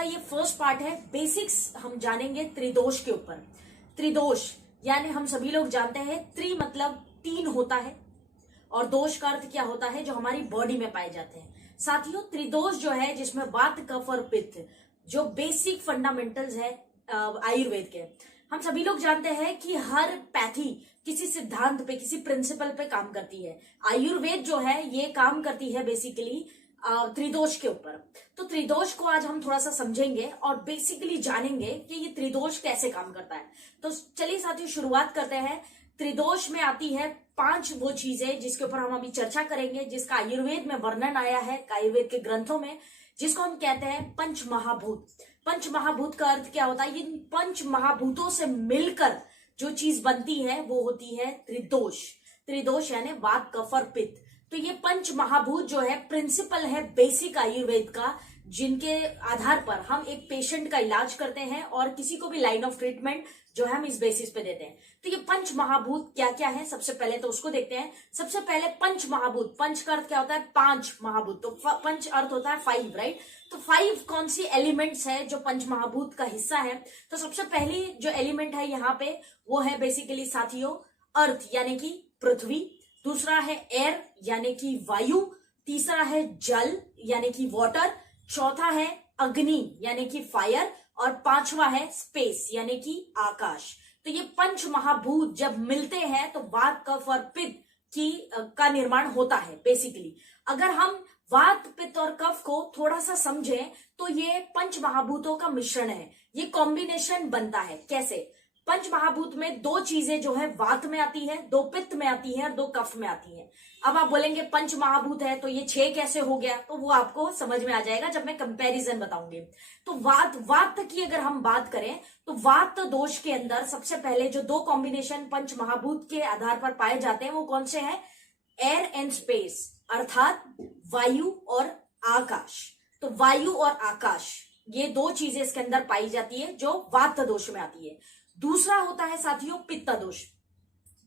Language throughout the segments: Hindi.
का ये फर्स्ट पार्ट है। बेसिक्स हम जानेंगे त्रिदोष के ऊपर। त्रिदोष यानी हम सभी लोग जानते हैं त्रि मतलब तीन होता है और दोष का अर्थ क्या होता है, जो हमारी बॉडी में पाए जाते हैं। साथियों, त्रिदोष जो है जिसमें वात, कफ और पित्त, जो बेसिक फंडामेंटल्स है आयुर्वेद के, हम सभी लोग जानते हैं कि हर पैथी किसी सिद्धांत पे, किसी प्रिंसिपल पे काम करती है। आयुर्वेद जो है ये काम करती है बेसिकली त्रिदोष के ऊपर। तो त्रिदोष को आज हम थोड़ा सा समझेंगे और बेसिकली जानेंगे कि ये त्रिदोष कैसे काम करता है। तो चलिए साथियों शुरुआत करते हैं। त्रिदोष में आती है 5 वो चीजें जिसके ऊपर हम अभी चर्चा करेंगे, जिसका आयुर्वेद में वर्णन आया है, आयुर्वेद के ग्रंथों में, जिसको हम कहते हैं पंच महाभूत। पंच महाभूत का अर्थ क्या होता है? इन पंच महाभूतों से मिलकर जो चीज बनती है वो होती है त्रिदोष। त्रिदोष यानी वात, कफ और पित्त। तो ये पंच महाभूत जो है प्रिंसिपल है बेसिक आयुर्वेद का, जिनके आधार पर हम एक पेशेंट का इलाज करते हैं और किसी को भी लाइन ऑफ ट्रीटमेंट जो है हम इस बेसिस पे देते हैं। तो ये पंच महाभूत क्या क्या है, सबसे पहले तो उसको देखते हैं। सबसे पहले पंच महाभूत, पंच का अर्थ क्या होता है? 5 महाभूत। तो पंच अर्थ होता है 5, राइट? तो 5 कौन सी एलिमेंट्स है जो पंच महाभूत का हिस्सा है? तो सबसे पहली जो एलिमेंट है यहाँ पे वो है बेसिकली साथियों अर्थ यानी कि पृथ्वी। दूसरा है एयर यानी कि वायु। तीसरा है जल यानी कि वाटर। चौथा है अग्नि यानी कि फायर। और 5वां है स्पेस यानी कि आकाश। तो ये पंच महाभूत जब मिलते हैं तो वात, कफ और पित्त का निर्माण होता है बेसिकली। अगर हम वात, पित्त और कफ को थोड़ा सा समझें तो ये पंच महाभूतों का मिश्रण है, ये कॉम्बिनेशन बनता है। कैसे? पंच महाभूत में 2 चीजें जो है वात में आती है, 2 पित्त में आती है और 2 कफ में आती है। अब आप बोलेंगे पंच महाभूत है तो ये 6 कैसे हो गया? तो वो आपको समझ में आ जाएगा जब मैं कंपैरिजन बताऊंगी। तो वात की अगर हम बात करें तो वात दोष के अंदर सबसे पहले जो 2 कॉम्बिनेशन पंच महाभूत के आधार पर पाए जाते हैं वो कौन से हैं? एयर एंड स्पेस, अर्थात वायु और आकाश। तो वायु और आकाश ये 2 चीजें इसके अंदर पाई जाती है जो वात दोष में आती है। दूसरा होता है साथियों पित्ता दोष।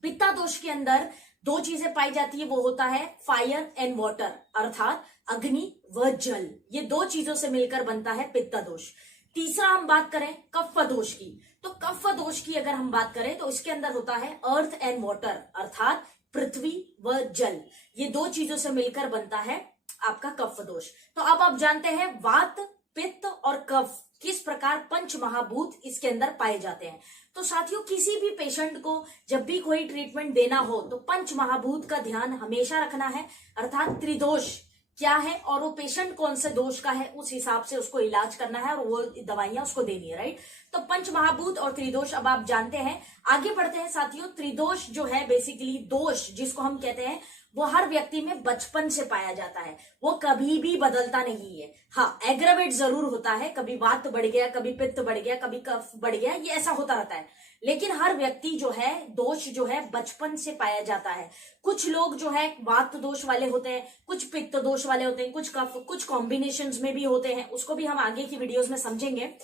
पित्ता दोष के अंदर 2 चीजें पाई जाती है, वो होता है फायर एंड वाटर, अर्थात अग्नि व जल। ये 2 चीजों से मिलकर बनता है पित्ता दोष। तीसरा हम बात करें कफ दोष की, तो कफ दोष की अगर हम बात करें तो इसके अंदर होता है अर्थ एंड वाटर, अर्थात पृथ्वी व जल। ये 2 चीजों से मिलकर बनता है आपका कफ दोष। तो अब आप जानते हैं वात, पित्त और कफ किस प्रकार पंच महाभूत इसके अंदर पाए जाते हैं। तो साथियों किसी भी पेशेंट को जब भी कोई ट्रीटमेंट देना हो तो पंच महाभूत का ध्यान हमेशा रखना है, अर्थात त्रिदोष क्या है और वो पेशेंट कौन से दोष का है उस हिसाब से उसको इलाज करना है और वो दवाइयां उसको देनी है, राइट? तो पंच महाभूत और त्रिदोष अब आप जानते हैं। आगे बढ़ते हैं साथियों। त्रिदोष जो है बेसिकली दोष जिसको हम कहते हैं वो हर व्यक्ति में बचपन से पाया जाता है, वो कभी भी बदलता नहीं है। हाँ, एग्रावेट जरूर होता है, कभी वात बढ़ गया, कभी पित्त बढ़ गया, कभी कफ बढ़ गया, ये ऐसा होता रहता है। लेकिन हर व्यक्ति जो है दोष जो है बचपन से पाया जाता है। कुछ लोग जो है वात दोष वाले होते हैं, कुछ पित्त दोष वाले होते हैं, कुछ कफ, कुछ कॉम्बिनेशंस में भी होते हैं, उसको भी हम आगे की वीडियोस में समझेंगे।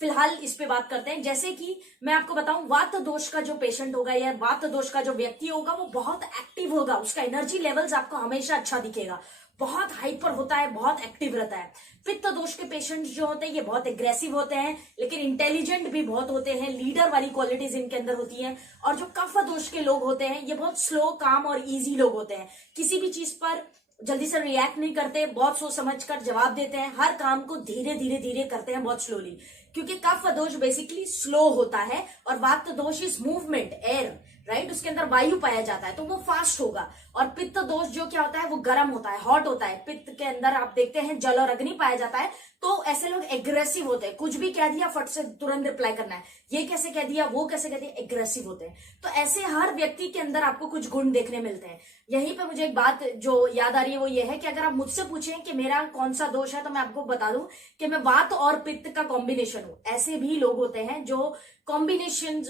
फिलहाल इस पे बात करते हैं। जैसे कि मैं आपको बताऊं, वात दोष का जो पेशेंट होगा या वात दोष का जो व्यक्ति होगा वो बहुत एक्टिव होगा, उसका एनर्जी लेवल्स आपको हमेशा अच्छा दिखेगा, बहुत हाइपर होता है, बहुत एक्टिव रहता है। पित्त दोष के पेशेंट्स जो होते हैं ये बहुत एग्रेसिव होते हैं लेकिन इंटेलिजेंट भी बहुत होते हैं, लीडर वाली क्वालिटीज इनके अंदर होती है। और जो कफ दोष के लोग होते हैं ये बहुत स्लो, काम और इजी लोग होते हैं, किसी भी चीज पर जल्दी से रिएक्ट नहीं करते, बहुत सोच समझ कर जवाब देते हैं, हर काम को धीरे धीरे धीरे करते हैं, बहुत स्लोली, क्योंकि कफ दोष बेसिकली स्लो होता है और वात दोष इज मूवमेंट, एयर, राइट? उसके अंदर वायु पाया जाता है तो वो फास्ट होगा। और पित्त दोष जो क्या होता है वो गर्म होता है, हॉट होता है। पित्त के अंदर आप देखते हैं जल और अग्नि पाया जाता है, तो ऐसे लोग एग्रेसिव होते हैं, कुछ भी कह दिया फट से तुरंत रिप्लाई करना है, ये कैसे कह दिया, वो कैसे कह दिया, एग्रेसिव होते हैं। तो ऐसे हर व्यक्ति के अंदर आपको कुछ गुण देखने मिलते हैं। यहीं पे मुझे एक बात जो याद आ रही है वो ये है कि अगर आप मुझसे पूछें कि मेरा कौन सा दोष है तो मैं आपको बता दूं कि मैं वात और पित्त का कॉम्बिनेशन हूं। ऐसे भी लोग होते हैं जो कॉम्बिनेशन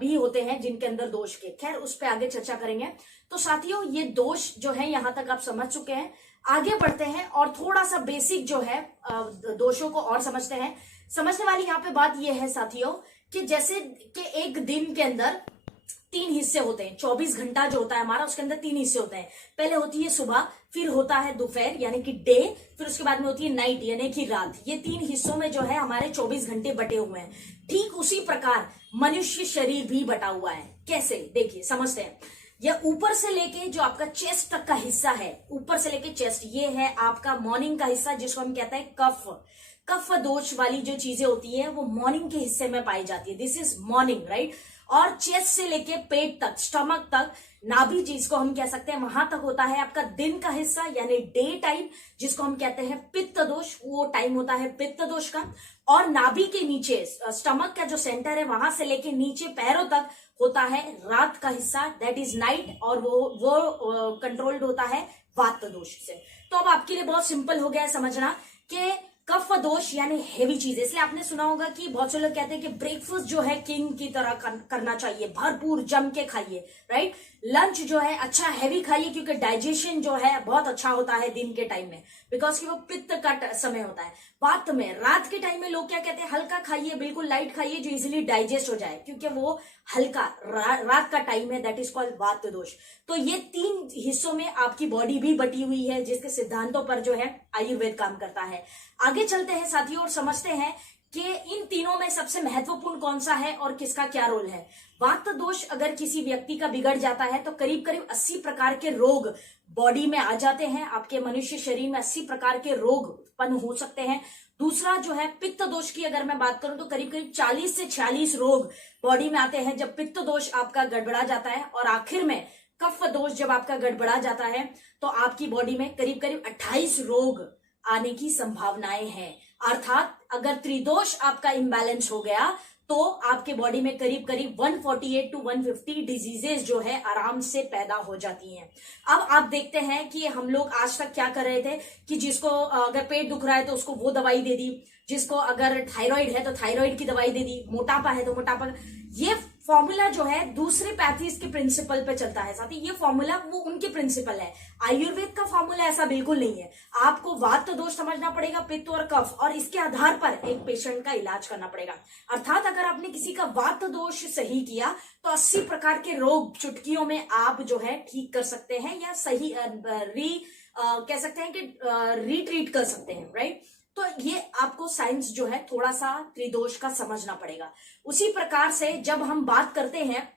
भी होते हैं जिनके अंदर दोष के, खैर उस पर आगे चर्चा करेंगे। तो साथियों ये दोष जो है यहां तक आप समझ चुके हैं। आगे बढ़ते हैं और थोड़ा सा बेसिक जो है दोषों को और समझते हैं। समझने वाली यहाँ पे बात यह है साथियों कि जैसे कि एक दिन के अंदर तीन हिस्से होते हैं। 24 घंटा जो होता है हमारा, उसके अंदर तीन हिस्से होते हैं। पहले होती है सुबह, फिर होता है दोपहर यानी कि डे, फिर उसके बाद में होती है नाइट यानी कि रात। ये तीन हिस्सों में जो है हमारे 24 घंटे बटे हुए हैं। ठीक उसी प्रकार मनुष्य शरीर भी बटा हुआ है। कैसे, देखिए समझते हैं। यह ऊपर से लेके जो आपका चेस्ट तक का हिस्सा है, ऊपर से लेके चेस्ट, ये है आपका मॉर्निंग का हिस्सा जिसको हम कहते हैं कफ। कफ दोष वाली जो चीजें होती है वो मॉर्निंग के हिस्से में पाई जाती है। This is morning, right. और चेस्ट से लेके पेट तक, स्टमक तक, नाभि जिसको हम कह सकते हैं, वहां तक होता है आपका दिन का हिस्सा यानी डे टाइम, जिसको हम कहते हैं पित्त दोष। वो टाइम होता है पित्त दोष का। और नाभि के नीचे, स्टमक का जो सेंटर है, वहां से लेके नीचे पैरों तक होता है रात का हिस्सा, दैट इज नाइट। और वो कंट्रोल्ड होता है वात दोष से। तो अब आपके लिए बहुत सिंपल हो गया है समझना कि कफ दोष यानी हेवी चीज। इसलिए आपने सुना होगा कि बहुत से लोग कहते हैं कि ब्रेकफास्ट जो है किंग की तरह करना चाहिए, भरपूर जम के खाइए, राइट। लंच जो है अच्छा हैवी खाइए, क्योंकि डाइजेशन जो है बहुत अच्छा होता है दिन के टाइम में, बिकॉज कि वो पित्त का समय होता है। बात में रात के टाइम में लोग क्या कहते हैं, हल्का खाइए, बिल्कुल लाइट खाइए जो इजिली डाइजेस्ट हो जाए, क्योंकि वो हल्का रात का टाइम है, दैट इज कॉल्ड वात दोष। तो ये तीन हिस्सों में आपकी बॉडी भी बटी हुई है, जिसके सिद्धांतों पर जो है आयुर्वेद काम करता है। आगे चलते हैं साथियों और समझते हैं कि इन तीनों में सबसे महत्वपूर्ण कौन सा है और किसका क्या रोल है। वात दोष अगर किसी व्यक्ति का बिगड़ जाता है तो करीब करीब 80 प्रकार के रोग बॉडी में आ जाते हैं। आपके मनुष्य शरीर में 80 प्रकार के रोग उत्पन्न हो सकते हैं। दूसरा जो है पित्त दोष की अगर मैं बात करूं तो करीब करीब 40 से 46 रोग बॉडी में आते हैं जब पित्त दोष आपका गड़बड़ा जाता है। और आखिर में कफ दोष जब आपका गड़बड़ा जाता है तो आपकी बॉडी में करीब करीब 28 रोग आने की संभावनाएं हैं। अर्थात अगर त्रिदोष आपका इम्बैलेंस हो गया तो आपके बॉडी में करीब करीब 148 to 150 डिजीजेस जो है आराम से पैदा हो जाती हैं। अब आप देखते हैं कि हम लोग आज तक क्या कर रहे थे कि जिसको अगर पेट दुख रहा है तो उसको वो दवाई दे दी, जिसको अगर थायराइड है तो थायराइड की दवाई दे दी, मोटापा है तो मोटापा। ये फॉर्मूला जो है दूसरे पैथीज के प्रिंसिपल पे चलता है साथी। ये फॉर्मूला वो उनके प्रिंसिपल है। आयुर्वेद का फॉर्मूला ऐसा बिल्कुल नहीं है। आपको वात दोष समझना पड़ेगा, पित्त और कफ, और इसके आधार पर एक पेशेंट का इलाज करना पड़ेगा। अर्थात अगर आपने किसी का वात दोष सही किया तो 80 प्रकार के रोग चुटकियों में आप जो है ठीक कर सकते हैं, या सही कह सकते हैं कि रीट्रीट कर सकते हैं, राइट। तो ये आपको साइंस जो है थोड़ा सा त्रिदोष का समझना पड़ेगा। उसी प्रकार से जब हम बात करते हैं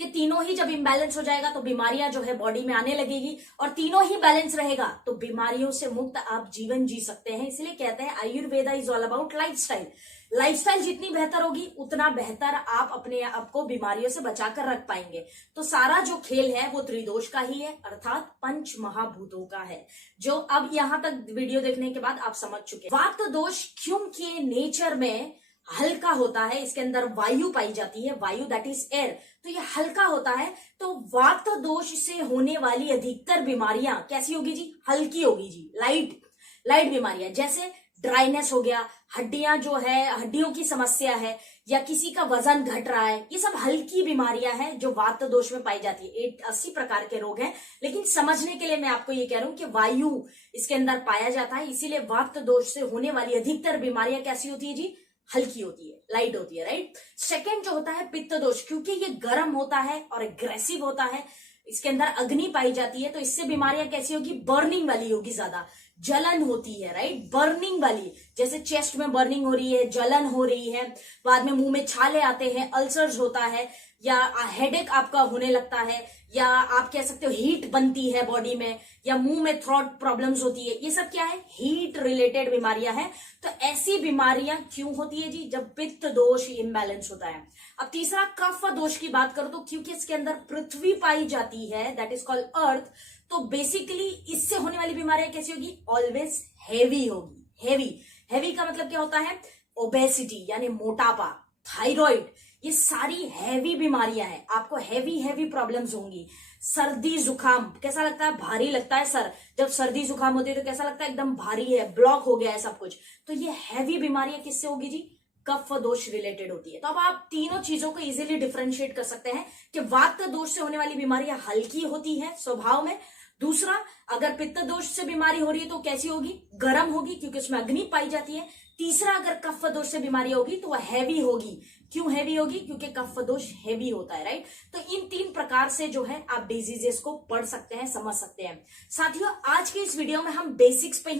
कि तीनों ही जब इम्बैलेंस हो जाएगा तो बीमारियां जो है बॉडी में आने लगेगी, और तीनों ही बैलेंस रहेगा तो बीमारियों से मुक्त आप जीवन जी सकते हैं। इसलिए कहते हैं Ayurveda is all about lifestyle. Lifestyle जितनी बेहतर होगी उतना बेहतर आप अपने आप को बीमारियों से बचाकर रख पाएंगे। तो सारा जो खेल है वो त्रिदोष का ही है, अर्थात पंच महाभूतों का है, जो अब यहां तक वीडियो देखने के बाद आप समझ चुके। वात दोष क्योंकि नेचर में हल्का होता है, इसके अंदर वायु पाई जाती है, वायु दैट इज एयर, तो ये हल्का होता है। तो वात दोष से होने वाली अधिकतर बीमारियां कैसी होगी जी, हल्की होगी जी, लाइट बीमारियां, जैसे ड्राइनेस हो गया, हड्डियां जो है, हड्डियों की समस्या है, या किसी का वजन घट रहा है, ये सब हल्की बीमारियां हैं जो वात दोष में पाई जाती है। 80 प्रकार के रोग हैं, लेकिन समझने के लिए मैं आपको ये कह रहा हूं कि वायु इसके अंदर पाया जाता है, इसीलिए वात दोष से होने वाली अधिकतर बीमारियां कैसी होती है जी, हल्की होती है, लाइट होती है, राइट। सेकंड जो होता है पित्त दोष, क्योंकि ये गर्म होता है और एग्रेसिव होता है, इसके अंदर अग्नि पाई जाती है, तो इससे बीमारियां कैसी होगी, बर्निंग वाली होगी, ज्यादा जलन होती है, राइट, बर्निंग वाली, जैसे चेस्ट में बर्निंग हो रही है, जलन हो रही है, बाद में मुंह में छाले आते हैं, अल्सर्स होता है, या हेडेक आपका होने लगता है, या आप कह सकते हो हीट बनती है बॉडी में, या मुंह में थ्रोट प्रॉब्लम्स होती है, ये सब क्या है, हीट रिलेटेड बीमारियां हैं। तो ऐसी बीमारियां क्यों होती है जी, जब पित्त दोष इम्बैलेंस होता है। अब तीसरा कफ दोष की बात करो तो क्योंकि इसके अंदर पृथ्वी पाई जाती है, दैट इज कॉल्ड अर्थ, तो बेसिकली इससे होने वाली बीमारियां कैसी होगी, ऑलवेज हेवी होगी। हेवी का मतलब क्या होता है, ओबेसिटी यानी मोटापा, थायराइड, ये सारी हैवी बीमारियां हैं। आपको हैवी प्रॉब्लम्स होंगी। सर्दी जुकाम कैसा लगता है, भारी लगता है सर, जब सर्दी जुकाम होती है तो कैसा लगता है, एकदम भारी है, ब्लॉक हो गया है सब कुछ। तो ये हैवी बीमारियां किससे होगी जी, कफ दोष रिलेटेड होती है। तो अब आप तीनों चीजों को इजीली डिफरेंशिएट कर सकते हैं कि वात दोष से होने वाली बीमारियां हल्की होती है स्वभाव में, दूसरा, अगर पित्त दोष से बीमारी हो रही है तो कैसी होगी? गर्म होगी, क्योंकि उसमें अग्नि पाई जाती है। तीसरा, अगर कफ दोष से बीमारी होगी तो वह हैवी होगी। क्यों हैवी होगी? क्योंकि कफ दोष हैवी होता है, राइट। तो इन 3 प्रकार से जो है आप डिजीजेस को पढ़ सकते हैं, समझ सकते हैं। साथियों, आज के इस वीडियो में हम बेसिक्स पे ही